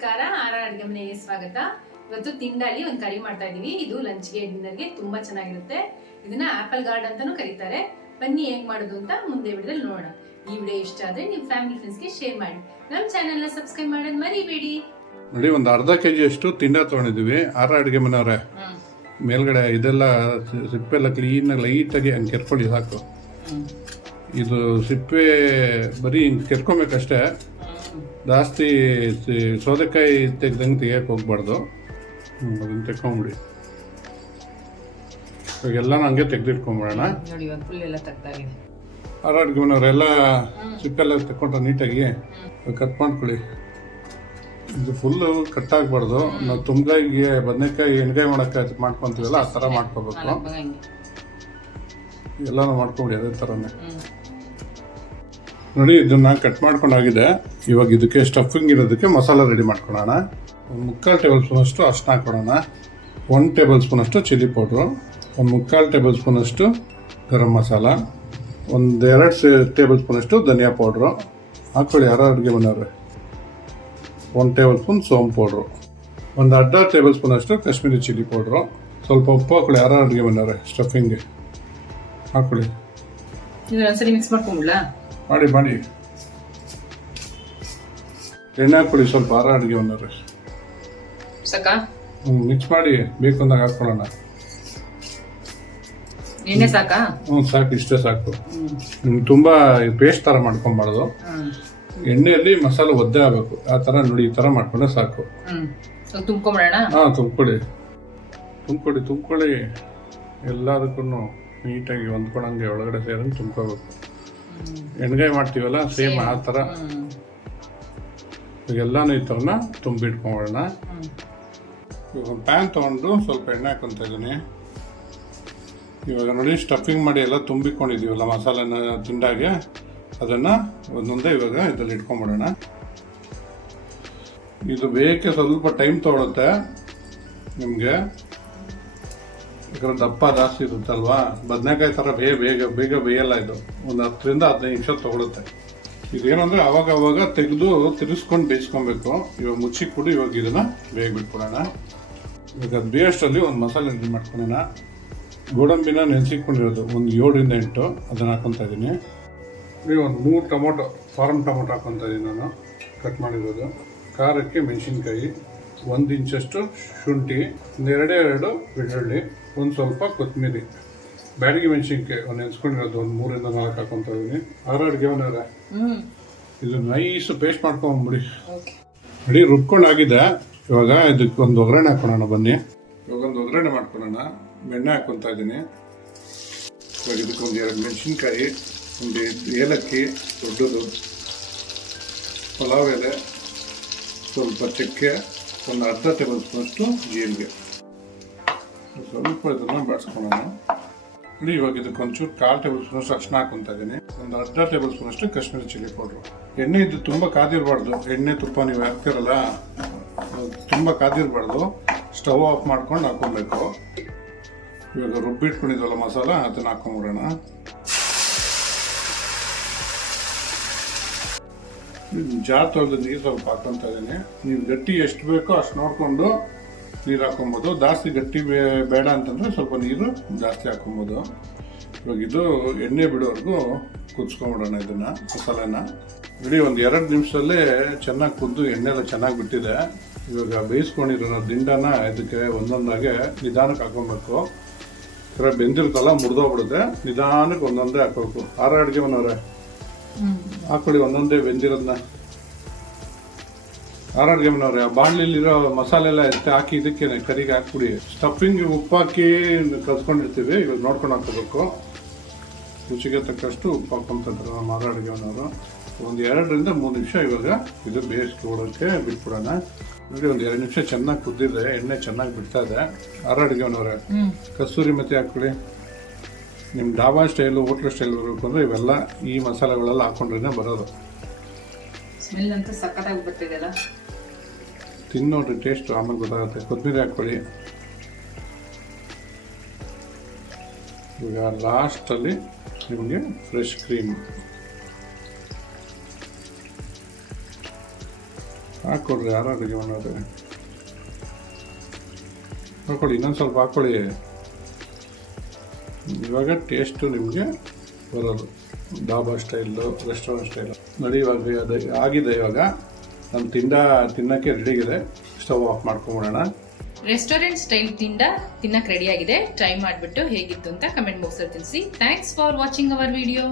ನಮಸ್ಕಾರ. ಅಡುಗೆ ಮನೆಗೆ ಸ್ವಾಗತ. ಇವತ್ತು ತಿಂಡಾಳಿ ಒಂದು ಕರಿ ಮಾಡ್ತಾ ಇದೀವಿ. ಇದು ಲಂಚ್ಗೆ ಡಿನ್ನರ್ಗೆ ತುಂಬಾ ಚೆನ್ನಾಗಿರುತ್ತೆ. ಇದನ್ನ ಆಪಲ್ ಗಾರ್ಡ್ ಅಂತಾನೂ ಕರೀತಾರೆ. ಬನ್ನಿ ಹೇಗ್ ಮಾಡೋದು ಅಂತ ಮುಂದೆ ವಿಡಿಯೋದಲ್ಲಿ ನೋಡೋಣ. ಈ ವಿಡಿಯೋ ಇಷ್ಟ ಆದ್ರೆ ನಿಮ್ಮ ಫ್ಯಾಮಿಲಿ ಫ್ರೆಂಡ್ಸ್ಗೆ ಶೇರ್ ಮಾಡಿ. ನಮ್ಮ ಚಾನೆಲ್ನ ಸಬ್ಸ್ಕ್ರೈಬ್ ಮಾಡೋದು ಮರಿಬೇಡಿ. ನೋಡಿ, ಒಂದು ಅರ್ಧ ಕೆಜಿ ಅಷ್ಟು ತಿಂಡ ತೊಗೊಂಡಿದ್ದೀವಿ. ಅಡುಗೆ ಮನೆಯವರೇ, ಮೇಲ್ಗಡೆ ಇದೆಲ್ಲ ಸಿಪ್ಪೆಲ್ಲ ಕ್ಲೀನಾಗಿ ಲೈಟಾಗಿ ಹಂಗೆ ಕೆರ್ಕೊಳ್ಳಿ ಸಾಕು. ಇದು ಸಿಪ್ಪೆ ಬರೀ ಹಿಂಗೆ ಕೆರ್ಕೊಬೇಕಷ್ಟೇ, ಜಾಸ್ತಿ ಸೌದೆಕಾಯಿ ತೆಗ್ದಂಗೆ ತೆಗಿಯಕ್ಕೆ ಹೋಗ್ಬಾರ್ದು. ಅದನ್ನು ತೆಕ್ಕೊಂಬಿಡಿ. ಇವಾಗೆಲ್ಲ ಹಂಗೆ ತೆಗ್ದಿಟ್ಕೊಂಬಿಡೋಣ. ಅಡುಗೆ ಮನೆಯವರೆಲ್ಲ ಸಿಪ್ಪೆಲ್ಲ ತೆಕ್ಕೊಂಡ್ರೆ ನೀಟಾಗಿ ಕಟ್ ಮಾಡ್ಕೊಳ್ಳಿ. ಇದು ಫುಲ್ಲು ಕಟ್ ಆಗಬಾರ್ದು. ನಾವು ತುಂಬಗಾಯಿಗೆ ಬದನೆಕಾಯಿ ಎಣ್ಗಾಯಿ ಮಾಡೋಕ್ಕೆ ಮಾಡ್ಕೊತೀವಲ್ಲ, ಆ ಥರ ಮಾಡ್ಕೋಬೇಕು. ಎಲ್ಲನೂ ಮಾಡ್ಕೊಂಬಿಡಿ ಅದೇ ಥರನೇ. ನೋಡಿ, ಇದನ್ನ ಕಟ್ ಮಾಡ್ಕೊಂಡಾಗಿದೆ. ಇವಾಗ ಇದಕ್ಕೆ ಸ್ಟಫಿಂಗ್ ಇರೋದಕ್ಕೆ ಮಸಾಲ ರೆಡಿ ಮಾಡ್ಕೊಳ್ಳೋಣ. ಒಂದು 3/4 ಟೇಬಲ್ ಸ್ಪೂನ್ ಅಷ್ಟು ಅರಿಶಿನ ಹಾಕೊಳ್ಳೋಣ. 1 ಟೇಬಲ್ ಸ್ಪೂನ್ ಅಷ್ಟು ಚಿಲ್ಲಿ ಪೌಡ್ರು, ಒಂದು 3/4 ಟೇಬಲ್ ಸ್ಪೂನ್ ಅಷ್ಟು ಗರಂ ಮಸಾಲ, ಒಂದು 2 ಟೇಬಲ್ ಸ್ಪೂನ್ ಅಷ್ಟು ಧನಿಯಾ ಪೌಡ್ರು ಹಾಕೊಳ್ಳಿ. ಅಡುಗೆ ಮನೆಯವ್ರೆ, 1 ಟೇಬಲ್ ಸ್ಪೂನ್ ಸೋಂಪು ಪೌಡ್ರು, ಒಂದು 1/2 ಟೇಬಲ್ ಸ್ಪೂನ್ ಅಷ್ಟು ಕಾಶ್ಮೀರಿ ಚಿಲ್ಲಿ ಪೌಡ್ರು, ಸ್ವಲ್ಪ ಉಪ್ಪು ಹಾಕೊಳ್ಳಿ. ಅಡುಗೆ ಮನೆಯವ್ರೆ, ಸ್ಟಫಿಂಗ್ಗೆ ಹಾಕೊಳ್ಳಿ. ಮಿಕ್ಸ್ ಮಾಡ್ಕೊಂಡ್ಬಿಡ್ಲಾ? ಮಾಡಿ ಎಣ್ಣೆ ಹಾಕೊಳ್ಳಿ ಸ್ವಲ್ಪ. ಅಡುಗೆ ಮನೆಯವ್ರೆ ಸಾಕಾ? ಮಿಕ್ಸ್ ಮಾಡಿ ಬೇಕು ಅಂದಾಗ ಹಾಕೊಳ್ಳೋಣ. ಎಣ್ಣೆ ಸಾಕಾ? ಸಾಕು, ಇಷ್ಟೇ ಸಾಕು. ತುಂಬಾ ಪೇಸ್ಟ್ ತರ ಮಾಡ್ಕೊಬಾರ್ದು. ಎಣ್ಣೆಯಲ್ಲಿ ಮಸಾಲೆ ಒದ್ದೆ ಆಗಬೇಕು, ಆ ತರ ನೋಡಿ. ಈ ತರ ಮಾಡ್ಕೊಂಡ್ರೆ ಸಾಕು. ತುಂಬ್ಕೊಂಬಿಡೋಣ. ತುಂಬ್ಕೊಳ್ಳಿ. ಎಲ್ಲದಕ್ಕೂ ನೀಟಾಗಿ ಹೊಂದ್ಕೊಳಂಗೆ ಒಳಗಡೆ ಸೇರಂಗೆ ತುಂಬ್ಕೋಬೇಕು. ಎಣ್ಗಾಯಿ ಮಾಡ್ತೀವಲ್ಲ, ಸೇಮ್ ಆ ಥರ ಎಲ್ಲಾನು ಈ ಥರನ ತುಂಬಿಟ್ಕೊಂಬಿಡೋಣ. ಇವಾಗ ಒಂದು ಪ್ಯಾನ್ ತೊಗೊಂಡು ಸ್ವಲ್ಪ ಎಣ್ಣೆ ಹಾಕೊತಾ ಇದ್ದೀನಿ. ಇವಾಗ ನೋಡಿ, ಸ್ಟಫಿಂಗ್ ಮಾಡಿ ಎಲ್ಲ ತುಂಬಿಕೊಂಡಿದ್ದೀವಲ್ಲ ಮಸಾಲೆನ ತಿಂಡಾಗೆ, ಅದನ್ನು ಒಂದೊಂದೇ ಇವಾಗ ಇದರಲ್ಲಿ ಇಟ್ಕೊಂಬಿಡೋಣ. ಇದು ಬೇಕೇ ಸ್ವಲ್ಪ ಟೈಮ್ ತೊಗೊಳುತ್ತೆ ನಿಮಗೆ, ಯಾಕಂದ್ರೆ ದಪ್ಪ ಜಾಸ್ತಿ ಇರುತ್ತಲ್ವಾ. ಬದನೆಕಾಯಿ ಥರ ಬೇಗ ಬೇಯಲ್ಲ. ಇದು ಒಂದು 10ರಿಂದ 15 ನಿಮಿಷ ತೊಗೊಳುತ್ತೆ. ಇದೇನಂದ್ರೆ ಅವಾಗ ತೆಗೆದು ತಿರ್ಸ್ಕೊಂಡು ಬೇಯಿಸ್ಕೊಬೇಕು. ಇವಾಗ ಮುಚ್ಚಿಕ್ಬಿಟ್ಟು ಇವಾಗ ಇದನ್ನ ಬೇಗ ಬಿಟ್ಕೊಡೋಣ. ಇವಾಗ ಅದು ಬೇಯಷ್ಟರಲ್ಲಿ ಒಂದು ಮಸಾಲೆ ರೆಡಿ ಮಾಡ್ಕೊಳ್ಳೋಣ. ಗೋಡಂಬಿನ ನೆನೆಸಿಕೊಂಡಿರೋದು ಒಂದು 7ರಿಂದ 8 ಅದನ್ನು ಹಾಕೊತಾ ಇದ್ದೀನಿ. ಒಂದು 3 ಟೊಮೊಟೊ, ಫಾರ್ಮ್ ಟೊಮೊಟೊ ಹಾಕೊತಾ ಇದ್ದೀನಿ ನಾನು, ಕಟ್ ಮಾಡಿರೋದು. ಖಾರಕ್ಕೆ ಮೆಣಸಿನ್ಕಾಯಿ, 1 ಇಂಚಷ್ಟು ಶುಂಠಿ, 2 ಬೆಳ್ಳುಳ್ಳಿ, ಒಂದು ಸ್ವಲ್ಪ ಕೊತ್ತಂಬರಿ, ಬ್ಯಾಡಗಿ ಮೆಣಸಿನ್ಕಾಯಿ ಒಂದು ನೆನೆಸ್ಕೊಂಡಿರೋದು ಒಂದು 3ರಿಂದ 4 ಹಾಕೊತಾ ಇದ್ದೀನಿ. ಅಡುಗೆ ಮನೆಯವರೇ, ಇದು ನೈಸ್ ಪೇಸ್ಟ್ ಮಾಡ್ಕೊಂಬಿಡಿ. ನೋಡಿ, ರುಬ್ಕೊಂಡಾಗಿದೆ. ಇವಾಗ ಇದಕ್ಕೆ ಒಂದು ಒಗ್ಗರಣೆ ಹಾಕೋಣ. ಬನ್ನಿ, ಇವಾಗ ಒಂದು ಒಗ್ಗರಣೆ ಮಾಡ್ಕೊಳ್ಳೋಣ. ಬೆಣ್ಣೆ ಹಾಕೊತಾ ಇದ್ದೀನಿ. ಇವಾಗ ಇದಕ್ಕೆ ಒಂದು 2 ಮೆಣಸಿನ್ಕಾಯಿ, ಒಂದು ಏಲಕ್ಕಿ ದೊಡ್ಡದು, ಪಲಾವ್ ಎಲೆ, ಸ್ವಲ್ಪ ಚಕ್ಕೆ, ಒಂದು 1/2 ಟೇಬಲ್ ಸ್ಪೂನಷ್ಟು ಜೀರಿಗೆ, ಸ್ವಲ್ಪ ಇದನ್ನು ಬಳಸ್ಕೊಳ್ಳೋಣ. ನೋಡಿ, ಇವಾಗ ಇದಕ್ಕೆ ಒಂಚೂರು 1/4 ಟೇಬಲ್ ಸ್ಪೂನಷ್ಟು ಅರಿಶಿನ ಹಾಕೊತಾ ಇದ್ದೀನಿ. ಒಂದು 1/2 ಟೇಬಲ್ ಸ್ಪೂನಷ್ಟು ಕಾಶ್ಮೀರಿ ಚಿಲ್ಲಿ ಪೌಡ್ರು. ಎಣ್ಣೆ ಇದು ತುಂಬ ಕಾದಿರಬಾರ್ದು. ಎಣ್ಣೆ ತುಪ್ಪ ನೀವು ಹಾಕ್ತಿರಲ್ಲ, ತುಂಬ ಕಾದಿರಬಾರ್ದು. ಸ್ಟವ್ ಆಫ್ ಮಾಡ್ಕೊಂಡು ಹಾಕೊಬೇಕು. ಇವಾಗ ರುಬ್ಬಿಟ್ಕೊಂಡಿದ್ವಲ್ಲ ಮಸಾಲ, ಅದನ್ನು ಹಾಕೊಂಬಿಡೋಣ. ಜಾರ್ ತೊಳೆದು ನೀರು ಸ್ವಲ್ಪ ಹಾಕೊತಾ ಇದ್ದೀನಿ. ನೀವು ಗಟ್ಟಿ ಎಷ್ಟು ಬೇಕೋ ಅಷ್ಟು ನೋಡಿಕೊಂಡು ನೀರು ಹಾಕೊಬೋದು. ಜಾಸ್ತಿ ಗಟ್ಟಿ ಬೇಡ ಅಂತಂದರೆ ಸ್ವಲ್ಪ ನೀರು ಜಾಸ್ತಿ ಹಾಕೊಬೋದು. ಇವಾಗ ಇದು ಎಣ್ಣೆ ಬಿಡೋವರೆಗೂ ಕುದಿಸ್ಕೊಂಬಿಡೋಣ ಇದನ್ನು, ಮಸಾಲೆನ. ಇಡೀ ಒಂದು 2 ನಿಮಿಷದಲ್ಲೇ ಚೆನ್ನಾಗಿ ಕುದ್ದು ಎಣ್ಣೆಲ್ಲ ಚೆನ್ನಾಗಿ ಬಿಟ್ಟಿದೆ. ಇವಾಗ ಬೇಯಿಸ್ಕೊಂಡಿರೋ ದಿಂಡನ ಇದಕ್ಕೆ ಒಂದೊಂದಾಗೆ ನಿಧಾನಕ್ಕೆ ಹಾಕೊಬೇಕು. ಈ ಬೆಂದಿರ್ತಲ್ಲ, ಮುರಿದೋಗ್ಬಿಡುತ್ತೆ. ನಿಧಾನಕ್ಕೆ ಒಂದೊಂದೇ ಹಾಕೋಬೇಕು. ಅಡುಗೆ ಮನೆಯವರೇ, ಹಾಕೊಳ್ಳಿ ಒಂದೊಂದೇ ಬೆಂದಿರೋದನ್ನ. ಅಡುಗೆ ಮನೆಯವ್ರೆ, ಬಾಣಲಿಲಿರೋ ಮಸಾಲೆ ಎಲ್ಲ ಹಾಕಿ ಇದಕ್ಕೆ ಕರಿಗೆ ಹಾಕ್ಬಿಡಿ. ಸ್ಟಫಿಂಗ್ ಉಪ್ಪು ಹಾಕಿ ಕಲ್ಸ್ಕೊಂಡಿರ್ತೀವಿ, ಇವಾಗ ನೋಡ್ಕೊಂಡು ಹಾಕೋಬೇಕು. ರುಚಿಗೆ ತಕ್ಕಷ್ಟು ಉಪ್ಪು ಹಾಕೊಂತಾರೆ ನಮ್ಮ ಅಡುಗೆ ಮನೆಯವರು. ಒಂದು 2ರಿಂದ 3 ನಿಮಿಷ ಇವಾಗ ಇದು ಬೇಯಿಸ್ಕೊಡೋಕ್ಕೆ ಬಿಟ್ಬಿಡೋಣ. ನೋಡಿ, ಒಂದು 2 ನಿಮಿಷ ಚೆನ್ನಾಗಿ ಕುದ್ದಿದೆ, ಎಣ್ಣೆ ಚೆನ್ನಾಗಿ ಬಿಡ್ತಾ ಇದೆ. ಅಡುಗೆ ಮನೆಯವರೇ, ಕಸ್ತೂರಿ ಮೆಥಿ ಹಾಕೊಳ್ಳಿ. ನಿಮ್ಮ ಡಾಬಾ ಸ್ಟೈಲು, ಹೋಟ್ಲ್ ಸ್ಟೈಲ್ ಬರಬೇಕು ಅಂದರೆ ಇವೆಲ್ಲ ಈ ಮಸಾಲೆಗಳೆಲ್ಲ ಹಾಕೊಂಡ್ರೆ ಬರೋದು. ಸ್ಮೆಲ್ ಅಂತೂ ಸಖತ್ತಾಗಿ ಬರ್ತಿದೆಯಲ್ಲ. ತಿನ್ನೋಡ್ರಿ, ಟೇಸ್ಟ್ ಆಮೇಲೆ ಗೊತ್ತಾಗುತ್ತೆ. ಕೊತ್ತಂಬರಿ ಹಾಕ್ಕೊಳ್ಳಿ. ಈಗ ಲಾಸ್ಟಲ್ಲಿ ನಿಮಗೆ ಫ್ರೆಶ್ ಕ್ರೀಮ್ ಹಾಕ್ಕೊಡ್ರಿ ಯಾರು ಅಡುಗೆ ಮಾಡೋದು ಹಾಕೊಳ್ಳಿ, ಇನ್ನೊಂದು ಸ್ವಲ್ಪ ಹಾಕ್ಕೊಳ್ಳಿ. ಇವಾಗ ಟೇಸ್ಟು ನಿಮಗೆ ಬರೋದು ಡಾಬಾ ಸ್ಟೈಲು, ರೆಸ್ಟೋರೆಂಟ್ ಸ್ಟೈಲು ನೋಡಿ. ಇವಾಗ ಅದು ಆಗಿದೆ. ಇವಾಗ ನಾನು ತಿನ್ನೋಕ್ಕೆ ರೆಡಿಗಿದೆ. ಸ್ಟವ್ ಆಫ್ ಮಾಡ್ಕೊಂಬಿಡೋಣ. ರೆಸ್ಟೋರೆಂಟ್ ಸ್ಟೈಲ್ ತಿನ್ನಕ್ಕೆ ರೆಡಿ ಆಗಿದೆ. ಟ್ರೈ ಮಾಡಿಬಿಟ್ಟು ಹೇಗಿತ್ತು ಅಂತ ಕಮೆಂಟ್ ಬಾಕ್ಸಲ್ಲಿ ತಿಳಿಸಿ. Thanks for watching our video.